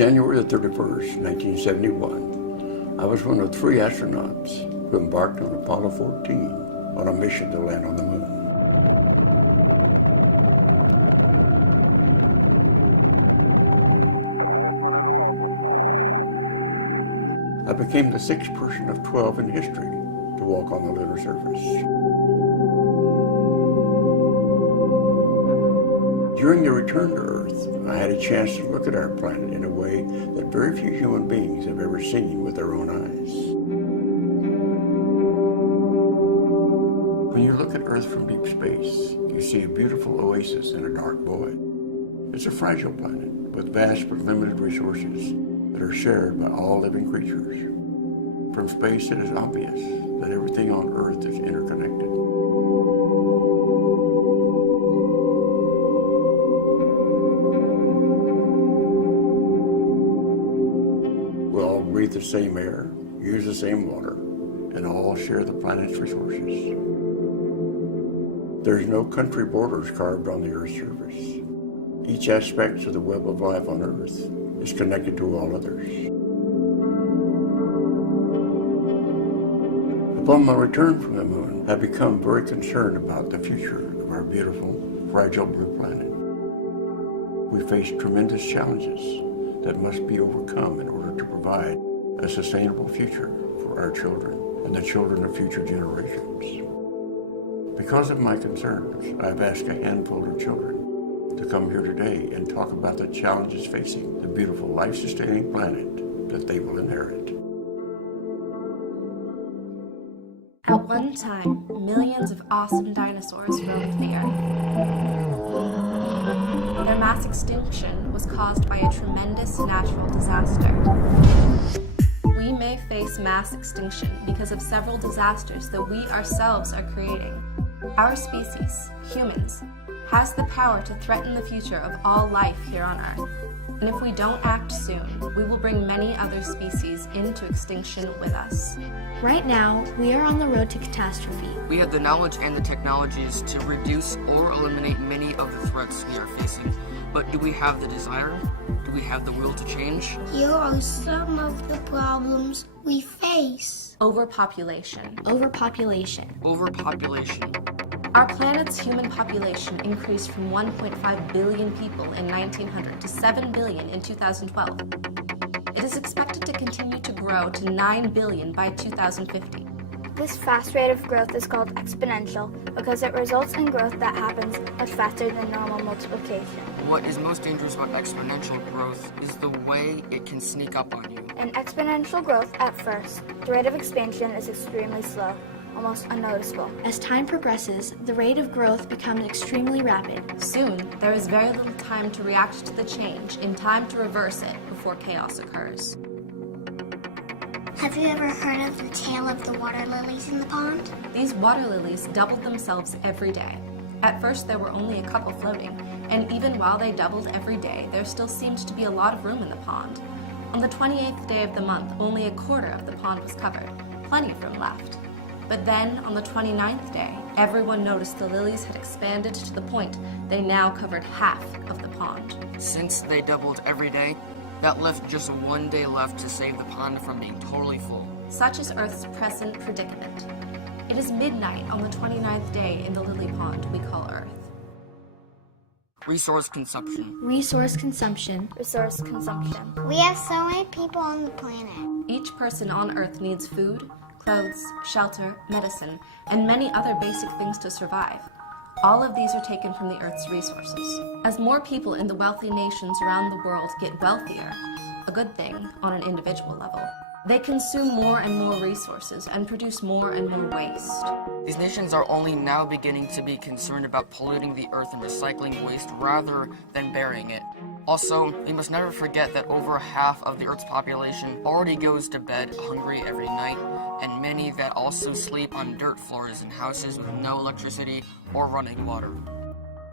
January the 31st, 1971, I was one of 3 astronauts who embarked on Apollo 14 on a mission to land on the moon. I became the 6th person of 12 in history to walk on the lunar surface. During the return to Earth, I had a chance to look at our planet in a way that very few human beings have ever seen with their own eyes. When you look at Earth from deep space, you see a beautiful oasis in a dark void. It's a fragile planet with vast but limited resources that are shared by all living creatures. From space, it is obvious that everything on Earth is interconnected. We all breathe the same air, use the same water, and all share the planet's resources. There's no country borders carved on the Earth's surface. Each aspect of the web of life on Earth is connected to all others. Upon my return from the moon, I've become very concerned about the future of our beautiful, fragile blue planet. We face tremendous challenges that must be overcome in order to provide a sustainable future for our children and the children of future generations. Because of my concerns, I've asked a handful of children to come here today and talk about the challenges facing the beautiful life-sustaining planet that they will inherit. At one time, millions of awesome dinosaurs roamed the earth. Their mass extinction was caused by a tremendous natural disaster. We may face mass extinction because of several disasters that we ourselves are creating. Our species, humans, has the power to threaten the future of all life here on Earth. And if we don't act soon, we will bring many other species into extinction with us. Right now, we are on the road to catastrophe. We have the knowledge and the technologies to reduce or eliminate many of the threats we are facing. But do we have the desire? Do we have the will to change? Here are some of the problems we face. Overpopulation. Overpopulation. Overpopulation. Our planet's human population increased from 1.5 billion people in 1900 to 7 billion in 2012. It is expected to continue to grow to 9 billion by 2050. This fast rate of growth is called exponential because it results in growth that happens much faster than normal multiplication. What is most dangerous about exponential growth is the way it can sneak up on you. In exponential growth, at first, the rate of expansion is extremely slow, almost unnoticeable. As time progresses, the rate of growth becomes extremely rapid. Soon, there is very little time to react to the change in time to reverse it before chaos occurs. Have you ever heard of the tale of the water lilies in the pond? These water lilies doubled themselves every day. At first, there were only a couple floating, and even while they doubled every day, there still seemed to be a lot of room in the pond. On the 28th day of the month, only a quarter of the pond was covered, plenty of room left. But then, on the 29th day, everyone noticed the lilies had expanded to the point they now covered half of the pond. Since they doubled every day, that left just 1 day left to save the pond from being totally full. Such is Earth's present predicament. It is midnight on the 29th day in the lily pond we call Earth. Resource consumption. Resource consumption. Resource consumption. We have so many people on the planet. Each person on Earth needs food, clothes, shelter, medicine, and many other basic things to survive. All of these are taken from the Earth's resources. As more people in the wealthy nations around the world get wealthier, a good thing on an individual level, they consume more and more resources and produce more and more waste. These nations are only now beginning to be concerned about polluting the earth and recycling waste rather than burying it. Also, we must never forget that over half of the Earth's population already goes to bed hungry every night, and many that also sleep on dirt floors in houses with no electricity or running water.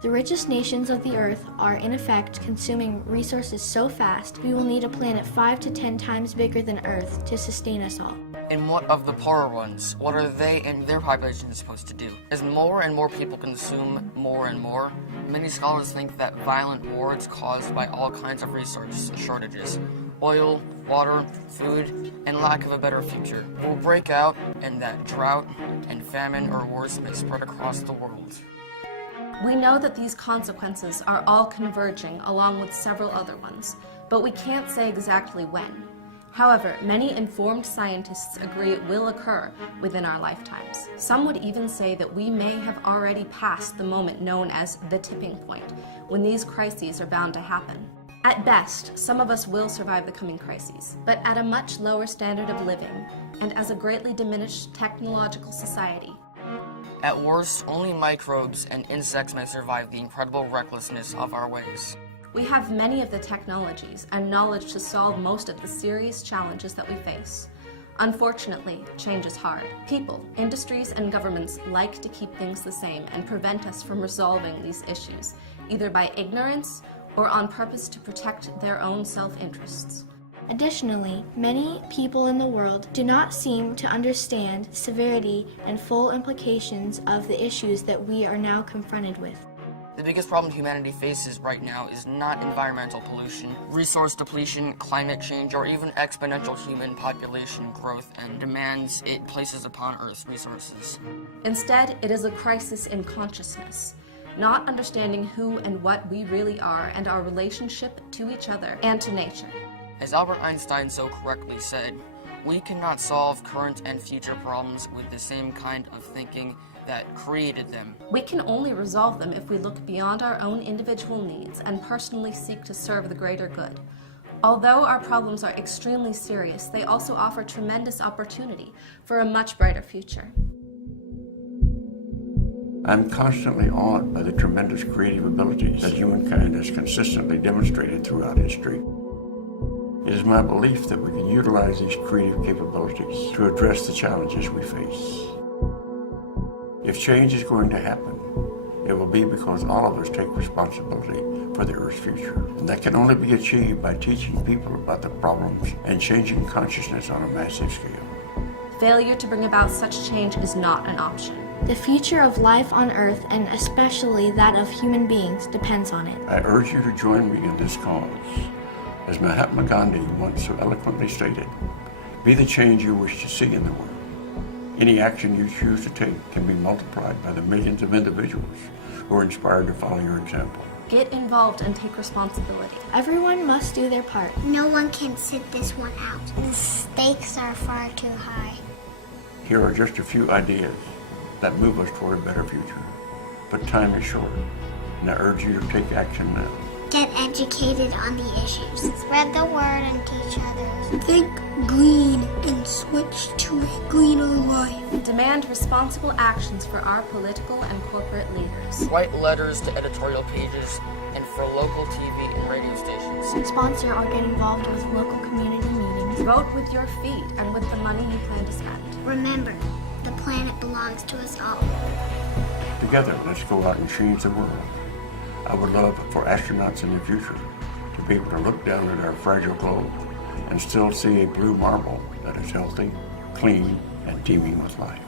The richest nations of the Earth are, in effect, consuming resources so fast we will need a planet 5 to 10 times bigger than Earth to sustain us all. And what of the poorer ones? What are they and their populations supposed to do? As more and more people consume more and more, many scholars think that violent wars caused by all kinds of resource shortages, oil, water, food, and lack of a better future, will break out, and that drought and famine or worse may spread across the world. We know that these consequences are all converging along with several other ones, but we can't say exactly when. However, many informed scientists agree it will occur within our lifetimes. Some would even say that we may have already passed the moment known as the tipping point, when these crises are bound to happen. At best, some of us will survive the coming crises, but at a much lower standard of living and as a greatly diminished technological society. At worst, only microbes and insects may survive the incredible recklessness of our ways. We have many of the technologies and knowledge to solve most of the serious challenges that we face. Unfortunately, change is hard. People, industries, and governments like to keep things the same and prevent us from resolving these issues, either by ignorance or on purpose to protect their own self-interests. Additionally, many people in the world do not seem to understand severity and full implications of the issues that we are now confronted with. The biggest problem humanity faces right now is not environmental pollution, resource depletion, climate change, or even exponential human population growth and demands it places upon Earth's resources. Instead, it is a crisis in consciousness, not understanding who and what we really are and our relationship to each other and to nature. As Albert Einstein so correctly said, we cannot solve current and future problems with the same kind of thinking that created them. We can only resolve them if we look beyond our own individual needs and personally seek to serve the greater good. Although our problems are extremely serious, they also offer tremendous opportunity for a much brighter future. I'm constantly awed by the tremendous creative abilities that humankind has consistently demonstrated throughout history. It is my belief that we can utilize these creative capabilities to address the challenges we face. If change is going to happen, it will be because all of us take responsibility for the Earth's future. And that can only be achieved by teaching people about the problems and changing consciousness on a massive scale. Failure to bring about such change is not an option. The future of life on Earth, and especially that of human beings, depends on it. I urge you to join me in this cause. As Mahatma Gandhi once so eloquently stated, be the change you wish to see in the world. Any action you choose to take can be multiplied by the millions of individuals who are inspired to follow your example. Get involved and take responsibility. Everyone must do their part. No one can sit this one out. The stakes are far too high. Here are just a few ideas that move us toward a better future. But time is short, and I urge you to take action now. Get educated on the issues. Spread the word and teach others. Think green and switch to a greener life. Demand responsible actions for our political and corporate leaders. Write letters to editorial pages and for local TV and radio stations. Sponsor or get involved with local community meetings. Vote with your feet and with the money you plan to spend. Remember, the planet belongs to us all. Together, let's go out and change the world. I would love for astronauts in the future to be able to look down at our fragile globe and still see a blue marble that is healthy, clean, and teeming with life.